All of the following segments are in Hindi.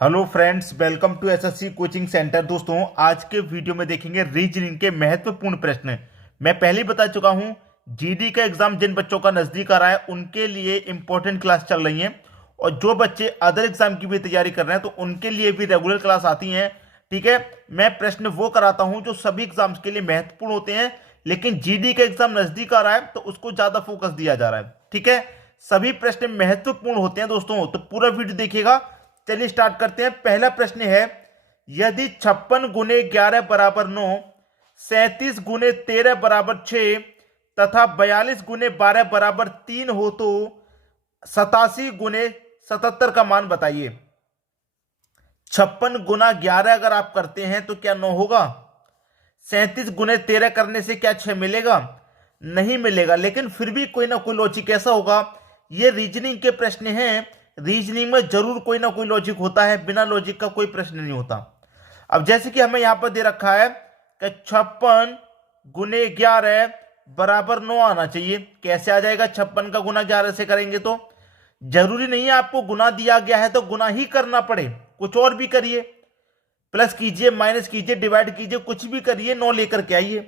Hello friends, welcome to SSC coaching centre. दोस्तों, आज के वीडियो में देखेंगे रीजनिंग के महत्वपूर्ण प्रश्न। मैं पहले ही बता चुका हूं, जीडी का एग्जाम जिन बच्चों का नजदीक आ रहा है उनके लिए इंपॉर्टेंट क्लास चल रही है, और जो बच्चे अदर एग्जाम की भी तैयारी कर रहे हैं तो उनके लिए भी रेगुलर क्लास आती हैं। ठीक है, मैं प्रश्न वो कराता हूं जो सभी एग्जाम्स के लिए महत्वपूर्ण होते हैं, लेकिन जीडी का एग्जाम नजदीक आ रहा है तो उसको ज्यादा फोकस दिया जा रहा है। ठीक है, सभी प्रश्न महत्वपूर्ण होते हैं दोस्तों, तो पूरा वीडियो देखिएगा। चलिए स्टार्ट करते हैं। पहला प्रश्न है, यदि 56 गुने 11 बराबर 9, 37 गुने 13 बराबर 6 तथा 42 गुने 12 बराबर 3 हो तो 87 गुने 77 का मान बताइए। 56 गुना 11 अगर आप करते हैं तो क्या 9 होगा? 37 गुने 13 करने से क्या 6 मिलेगा? नहीं मिलेगा, लेकिन फिर भी कोई ना कोई लॉजिक ऐसा होगा। ये रीजनिंग के प्रश्न हैं, रीजनिंग में जरूर कोई ना कोई लॉजिक होता है, बिना लॉजिक का कोई प्रश्न नहीं होता। अब जैसे कि हमें यहां पर दे रखा है कि 56 गुने 11 बराबर 9 आना चाहिए। कैसे आ जाएगा? 56 का गुना 11 से करेंगे तो जरूरी नहीं है आपको गुना दिया गया है तो गुना ही करना पड़े, कुछ और भी करिए, प्लस कीजिए, माइनस कीजिए, डिवाइड कीजिए, कुछ भी करिए, 9 लेकर के आइए।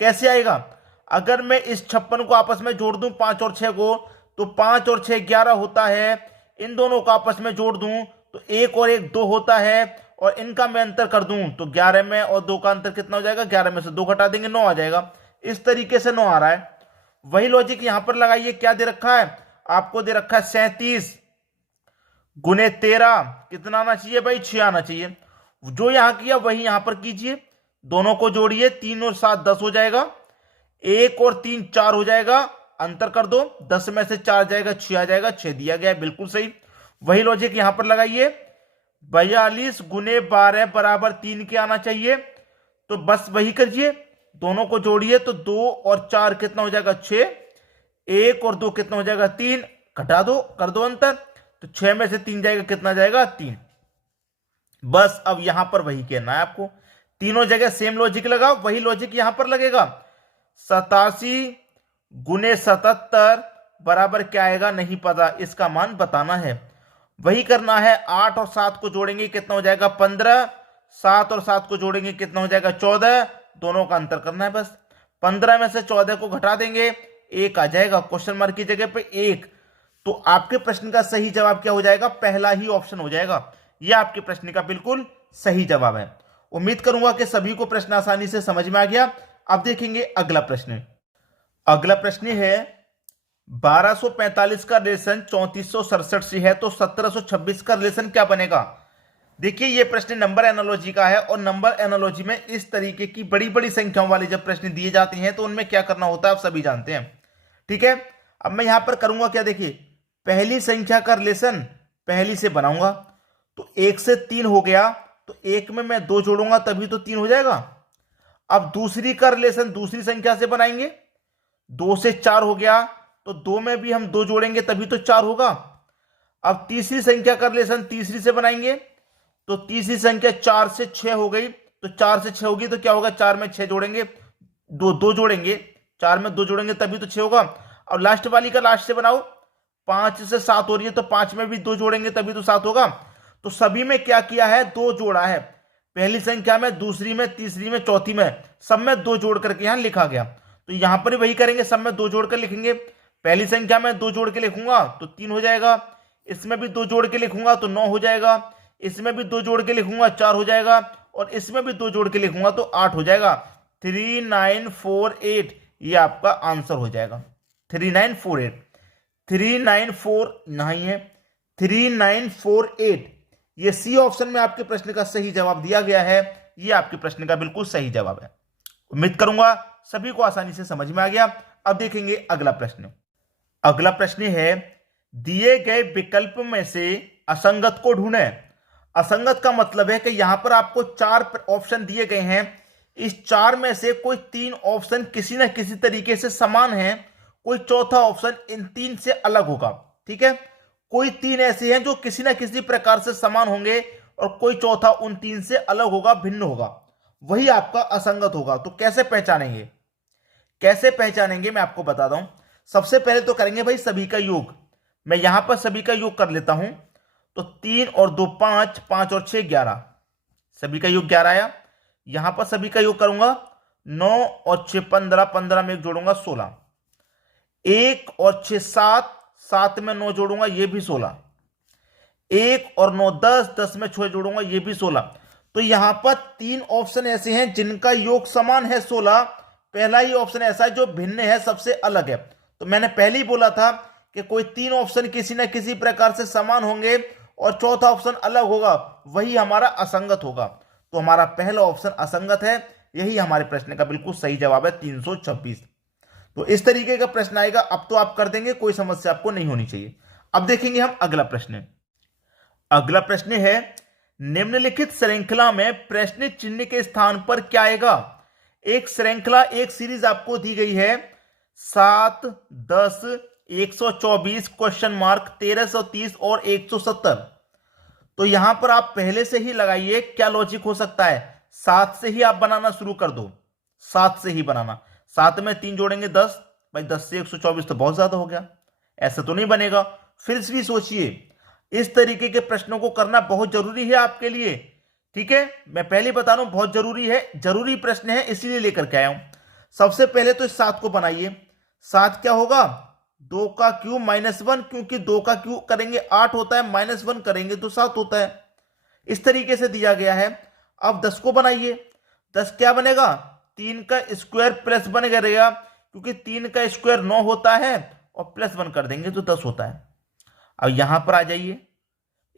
कैसे आएगा? अगर मैं इस 56 को आपस में जोड़ दूं 5 और 6 को, तो 5 और 6 11 होता है। इन दोनों को आपस में जोड़ दूं तो 1 और 1 2 होता है, और इनका मैं अंतर कर दूं तो 11 में और 2 का अंतर कितना हो जाएगा? 11 में से 2 घटा देंगे 9 आ जाएगा। इस तरीके से 9 आ रहा है। वही लॉजिक यहां पर लगाइए। क्या दे रखा है आपको? दे रखा है 37 गुने 13, कितना आना चाहिए भाई? 6 आना चाहिए। जो यहां किया वही यहां पर कीजिए, दोनों को जोड़िए, 3 और 7 10 हो जाएगा, 1 और 3 4 हो जाएगा, अंतर कर दो, 10 में से 4 जाएगा, 6 आ जाएगा, 6 दिया गया है, बिल्कुल सही। वही लॉजिक यहां पर लगाइए। 42 गुने 12 बराबर 3 के आना चाहिए, तो बस वही करिए, दोनों को जोड़िए तो 2 और 4 कितना हो जाएगा? 6, 1 और 2 कितना हो जाएगा? 3, घटा दो, कर दो अंतर, तो 6 में से 3 जाएगा, कितना जाएगा? 3। बस अब यहां पर वही कहना है आपको, तीनों जगह सेम लॉजिक लगाओ, वही लॉजिक यहां पर लगेगा। 87 गुने 77 बराबर क्या आएगा? नहीं पता, इसका मान बताना है। वही करना है, 8 और 7 को जोड़ेंगे कितना हो जाएगा? 15, 7 और 7 को जोड़ेंगे कितना हो जाएगा? 14, दोनों का अंतर करना है बस। 15 में से 14 को घटा देंगे, 1 आ जाएगा, क्वेश्चन मार्क की जगह पे 1। तो आपके प्रश्न का सही जवाब क्या हो जाएगा? पहला ही ऑप्शन हो जाएगा। यह आपके प्रश्न का बिल्कुल सही जवाब है। उम्मीद करूंगा कि सभी को प्रश्न आसानी से समझ में आ गया। अब देखेंगे अगला प्रश्न। अगला प्रश्न है, 1245 का रिलेशन 3467 से है तो 1726 का रिलेशन क्या बनेगा? देखिए, यह प्रश्न नंबर एनालॉजी का है, और नंबर एनालॉजी में इस तरीके की बड़ी बड़ी संख्याओं वाले जब प्रश्न दिए जाते हैं तो उनमें क्या करना होता है आप सभी जानते हैं। ठीक है, अब मैं यहां पर करूंगा क्या? देखिए, पहली संख्या का रिलेशन पहली से बनाऊंगा, तो 1 से 3 हो गया, तो 1 में मैं 2 जोड़ूंगा तभी तो 3 हो जाएगा। अब दूसरी का रिलेशन दूसरी संख्या से बनाएंगे, 2 से 4 हो गया, तो 2 में भी हम 2 जोड़ेंगे तभी तो 4 होगा। अब तीसरी संख्या का रिलेशन तीसरी से बनाएंगे, तो तीसरी संख्या 4 से 6 हो गई, तो 4 से 6 होगी तो क्या होगा? 4 में 6 जोड़ेंगे, 2 जोड़ेंगे, 4 में 2 जोड़ेंगे तभी तो 6 होगा। और लास्ट वाली का लास्ट से बनाओ, 5 से 7 हो रही है तो 5 में भी 2 जोड़ेंगे तभी तो 7 होगा। तो सभी में क्या किया है? 2 जोड़ा है, पहली संख्या में, दूसरी में, तीसरी में, चौथी में, सब में 2 जोड़ करके यहां लिखा गया। तो यहां पर वही करेंगे, सब में 2 जोड़ कर लिखेंगे। पहली संख्या में 2 जोड़ के लिखूंगा तो 3 हो जाएगा, इसमें भी 2 जोड़ के लिखूंगा तो 9 हो जाएगा, इसमें भी 2 जोड़ के लिखूंगा 4 हो जाएगा, और इसमें भी 2 जोड़ के लिखूंगा तो 8 हो जाएगा। 3948 ये आपका आंसर हो जाएगा। 3948, 394 नहीं है, 3948 ये सी ऑप्शन में आपके प्रश्न का सही जवाब दिया गया है। ये आपके प्रश्न का बिल्कुल सही जवाब है। उम्मीद करूंगा सभी को आसानी से समझ में आ गया। अब देखेंगे अगला प्रश्न। अगला प्रश्न है, दिए गए विकल्प में से असंगत को ढूंढें। असंगत का मतलब है कि यहां पर आपको 4 ऑप्शन दिए गए हैं, इस 4 में से कोई 3 ऑप्शन किसी ना किसी तरीके से समान है, कोई चौथा ऑप्शन इन 3 से अलग होगा। ठीक है, कोई 3 ऐसे हैं जो किसी ना किसी प्रकार से समान होंगे, और कोई चौथा उन 3 से अलग होगा, भिन्न होगा, वही आपका असंगत होगा। तो कैसे पहचानेंगे? कैसे पहचानेंगे मैं आपको बताता हूं। सबसे पहले तो करेंगे भाई सभी का योग। मैं यहां पर सभी का योग कर लेता हूं, तो 3 और 2 5, 5 और 6 11, सभी का योग 11 आया। यहां पर सभी का योग करूंगा 9 और 6 15, 15 में एक जोड़ूंगा 16, 1 और 6 7, 7 में 9 जोड़ूंगा ये भी 16, 1 और 9 10, 10 में 6 जोड़ूंगा ये भी 16। तो यहां पर 3 ऑप्शन ऐसे हैं जिनका योग समान है 16। पहला ही ऑप्शन ऐसा है जो भिन्न है, सबसे अलग है। तो मैंने पहले ही बोला था कि कोई 3 ऑप्शन किसी न किसी प्रकार से समान होंगे और चौथा ऑप्शन अलग होगा, वही हमारा असंगत होगा। तो हमारा पहला ऑप्शन असंगत है, यही हमारे प्रश्न का बिल्कुल सही जवाब है 326। तो इस तरीके का प्रश्न आएगा। अब तो आप कर देंगे, कोई समस्या आपको नहीं होनी चाहिए। अब देखेंगे हम अगला प्रश्न। अगला प्रश्न है, निम्नलिखित श्रृंखला में प्रश्न चिन्ह के स्थान पर क्या आएगा। एक श्रृंखला, एक सीरीज आपको दी गई है 7 10 124 क्वेश्चन मार्क 1330 और 170। तो यहां पर आप पहले से ही लगाइए क्या लॉजिक हो सकता है। 7 से ही आप बनाना शुरू कर दो, 7 से ही बनाना। 7 में 3 जोड़ेंगे 10, भाई 10 से 124 तो बहुत ज्यादा हो गया, ऐसा तो नहीं बनेगा। फिर भी सोचिए, इस तरीके के प्रश्नों को करना बहुत जरूरी है आपके लिए। ठीक है, मैं पहले बता रहा हूं बहुत जरूरी है, जरूरी प्रश्न है इसीलिए लेकर के आया हूं। सबसे पहले तो इस 7 को बनाइए। 7 क्या होगा, 2 का क्यूब -1, क्योंकि 2 का क्यूब करेंगे 8 होता है, -1 करेंगे तो 7 होता है। इस तरीके से दिया गया है। अब 10 को बनाइए। 10 क्या बनेगा, 3 का स्क्वायर प्लस बन रहेगा, क्योंकि 3 का स्क्वायर 9 होता है और +1 कर देंगे तो 10 होता है। अब यहां पर आ जाइए,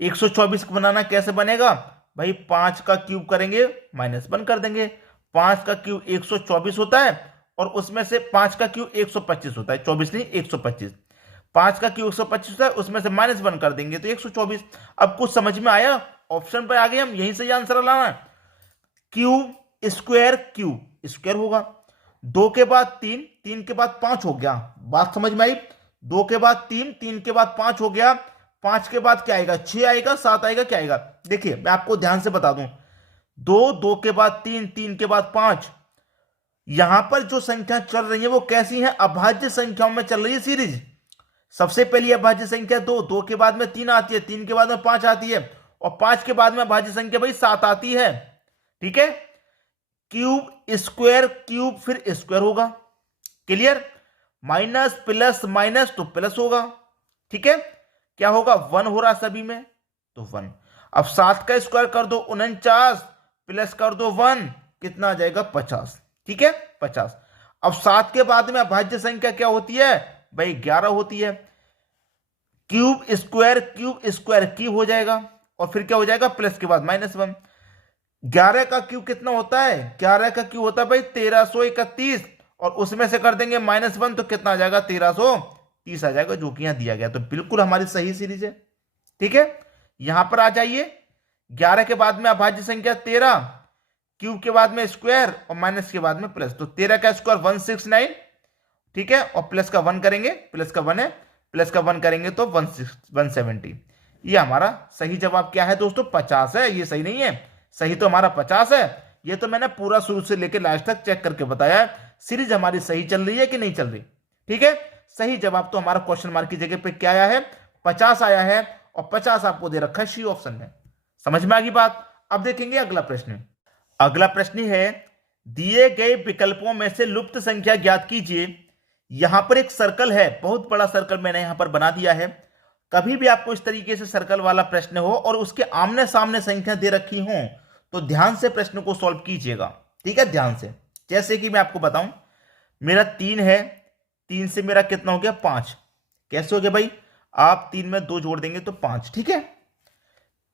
124 को बनाना कैसे बनेगा भाई, 5 का क्यूब करेंगे -1 कर देंगे। 5 का क्यूब 124 होता है और उसमें से 5 का क्यूब 125 होता है, 24 नहीं 125। 5 का क्यूब 125 होता है, उसमें से -1 कर देंगे तो 124। अब कुछ समझ में आया, ऑप्शन पर आ गए हम, यहीं से आंसर लाना। क्यूब स्क्वायर, क्यूब स्क्वायर होगा। 2 के बाद 3, 3 के बाद 5 हो गया, बात समझ में आई। 2 के बाद 3, 3 के बाद 5 हो गया। 5 के बाद क्या आएगा, 6 आएगा, 7 आएगा, क्या आएगा। देखिए मैं आपको ध्यान से बता दूं, 2 के बाद 3, 3 के बाद 5। यहां पर जो संख्या चल रही है वो कैसी है, अभाज्य संख्याओं में चल रही है सीरीज। सबसे पहली अभाज्य संख्या 2, 2 के बाद में 3 आती है, 3 के बाद में 5 आती है और 5 के बाद में अभाज्य संख्या भाई 7 आती है। ठीक है, क्यूब स्क्वायर क्यूब फिर स्क्वायर होगा, क्लियर। माइनस प्लस माइनस तो प्लस होगा। ठीक है, क्या होगा, 1 हो रहा सभी में तो 1। अब 7 का स्क्वायर कर दो 49, प्लस कर दो 1, कितना आ जाएगा 50। ठीक है 50। अब 7 के बाद में अभाज्य संख्या क्या होती है भाई, 11 होती है। क्यूब स्क्वायर क्यूब हो जाएगा और फिर क्या हो जाएगा, प्लस के बाद -1। 11 का क्यूब कितना होता है, 11 का क्यूब होता है भाई 1331 और उसमें से कर देंगे -1 तो कितना आ जाएगा 1330 आ जाएगा, जो कि यहां दिया गया। तो बिल्कुल हमारी सही सीरीज है। ठीक है, यहां पर आ जाइए। 11 के बाद में अभाज्य संख्या 13, क्यूब के बाद में स्क्वायर और माइनस के बाद में प्लस, तो 13 का स्क्वायर 169। ठीक है, और प्लस का 1 करेंगे, प्लस का 1 है, प्लस का 1 करेंगे तो 170। ये हमारा सही जवाब क्या है दोस्तों, 50 है। ये सही नहीं है, सही तो हमारा 50 है। ये तो मैंने पूरा शुरू से लेकर लास्ट तक चेक करके बताया सीरीज हमारी सही चल रही है कि नहीं चल रही। ठीक है, सही जवाब तो हमारा क्वेश्चन मार्क की जगह पे क्या आया है, 50 आया है और 50 आपको दे रखा है सी ऑप्शन में। समझ में आ गई बात। अब देखेंगे अगला प्रश्न। अगला प्रश्न है, दिए गए विकल्पों में से लुप्त संख्या ज्ञात कीजिए। यहां पर एक सर्कल है, बहुत बड़ा सर्कल मैंने यहां पर बना दिया है। कभी भी आपको इस तरीके से सर्कल वाला प्रश्न हो और उसके आमने सामने संख्या दे रखी हो तो ध्यान से प्रश्न को सॉल्व कीजिएगा। ठीक है, ध्यान से। जैसे कि मैं आपको बताऊं, मेरा 3 है, 3 से मेरा कितना हो गया 5। कैसे हो गया भाई, आप 3 में 2 जोड़ देंगे तो 5। ठीक है,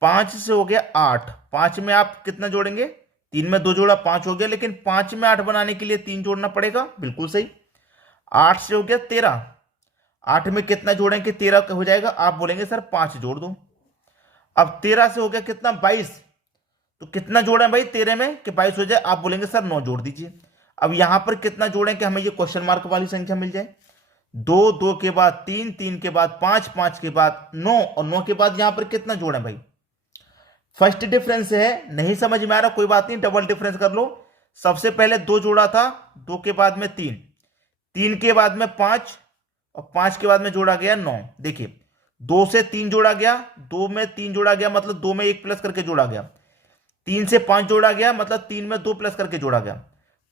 5 से हो गया 8। 5 में आप कितना जोड़ेंगे, 3 में 2 जोड़ा 5 हो गया, लेकिन 5 में 8 बनाने के लिए 3 जोड़ना पड़ेगा, बिल्कुल सही। 8 से हो गया 13। 8 में कितना जोड़ेंगे, 13 हो जाएगा। आप बोलेंगे सर 5 जोड़ दो। अब 13 से हो गया कितना 22, तो कितना जोड़ें भाई 13 में कि 22 हो जाए। आप बोलेंगे सर 9 जोड़ दीजिए। अब यहां पर कितना जोड़ें कि हमें ये क्वेश्चन मार्क वाली संख्या मिल जाए। 2, 2 के बाद 3, 3 के बाद 5, 5 के बाद 9 और 9 के बाद यहां पर कितना जोड़ें भाई। फर्स्ट डिफरेंस है, नहीं समझ में आ रहा कोई बात नहीं, डबल डिफरेंस कर लो। सबसे पहले 2 जोड़ा था, 2 के बाद में 3, 3 के बाद में 5 और 5 के बाद में जोड़ा गया 9। देखिए 2 से 3 जोड़ा गया, 2 में 3 जोड़ा गया मतलब 2 में 1 प्लस करके जोड़ा गया। 3 से 5 जोड़ा गया मतलब 3 में 2 प्लस करके जोड़ा गया।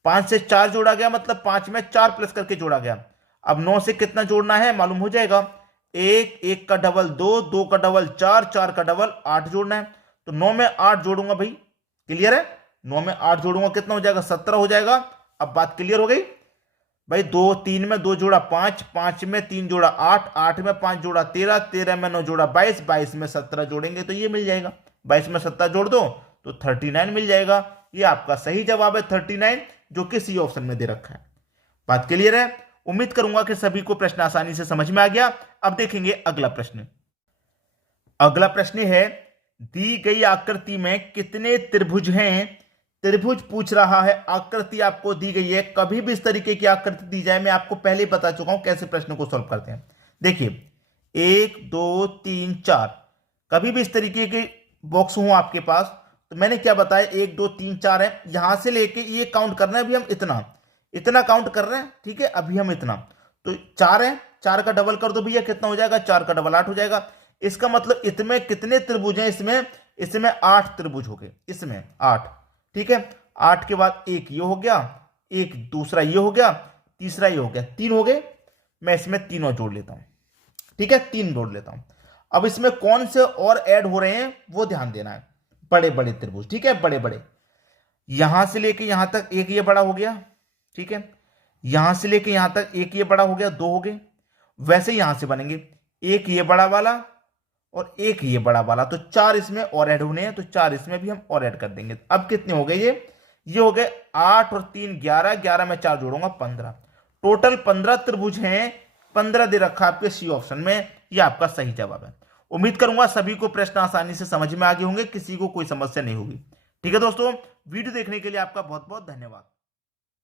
5 से 4 जोड़ा गया मतलब 5 में 4 प्लस करके जोड़ा गया। अब 9 से कितना जोड़ना है मालूम हो जाएगा। 1, 1 का डबल 2, 2 का डबल 4, 4 का डबल 8 जोड़ना है। तो 9 में 8 जोड़ूंगा भाई, क्लियर है। 9 में 8 जोड़ूंगा कितना हो जाएगा, 17 हो जाएगा। अब बात क्लियर हो गई भाई। 2, 3 में 2 जोड़ा 5, 5 में 3 जोड़ा 8, 8 में 5 जोड़ा 13, 13 में 9 जोड़ा 22, 22 में 17 जोड़ेंगे तो ये मिल जाएगा। 22 में 17 जोड़ दो तो 39 मिल जाएगा। ये आपका सही जवाब है 39, जो कि सी ऑप्शन में दे रखा है। बात क्लियर है। उम्मीद करूंगा कि सभी को प्रश्न आसानी से समझ में आ गया। अब देखेंगे अगला प्रश्न। अगला प्रश्न है, दी गई आकृति में कितने त्रिभुज हैं। त्रिभुज पूछ रहा है, आकृति आपको दी गई है। कभी भी इस तरीके की आकृति दी जाए, मैं आपको पहले ही बता चुका हूं कैसे प्रश्न को सॉल्व करते हैं। देखिए 1, 2, 3, 4, कभी भी इस तरीके के बॉक्स हो आपके पास, तो मैंने क्या बताया 1, 2, 3, 4 है। यहां से लेके ये काउंट करना है, अभी हम इतना इतना काउंट कर रहे हैं, ठीक है। अभी हम इतना, तो 4 है, 4 का डबल कर दो भैया, कितना हो जाएगा, 4 का डबल 8 हो जाएगा। इसका मतलब इसमें कितने त्रिभुज हैं, इसमें 8 त्रिभुज हो गए, इसमें 8, ठीक है। 8 के बाद एक ये हो गया, एक दूसरा ये हो गया, तीसरा ये हो गया, 3 हो गए। मैं इसमें तीनों जोड़ लेता हूं, ठीक है, 3 जोड़ लेता हूं। अब इसमें कौन से और ऐड हो रहे हैं वो ध्यान देना है। बड़े बड़े त्रिभुज, ठीक है, बड़े बड़े। यहां से लेके यहां तक एक ये बड़ा हो गया, ठीक है। यहां से लेके यहां तक एक ये बड़ा हो गया, 2 हो गए। वैसे यहां से बनेंगे एक ये बड़ा वाला और एक ये बड़ा वाला, तो 4 इसमें और ऐड होने हैं, तो 4 इसमें भी हम और ऐड कर देंगे। अब कितने हो गए ये हो गए 8 और 3 11, 11 में 4 जोड़ूंगा 15। टोटल 15 त्रिभुज हैं, 15 दे रखा आपके सी ऑप्शन में। ये आपका सही जवाब है। उम्मीद करूंगा सभी को प्रश्न आसानी से समझ में आ गए होंगे, किसी को कोई समस्या नहीं होगी। ठीक है दोस्तों, वीडियो देखने के लिए आपका बहुत बहुत धन्यवाद।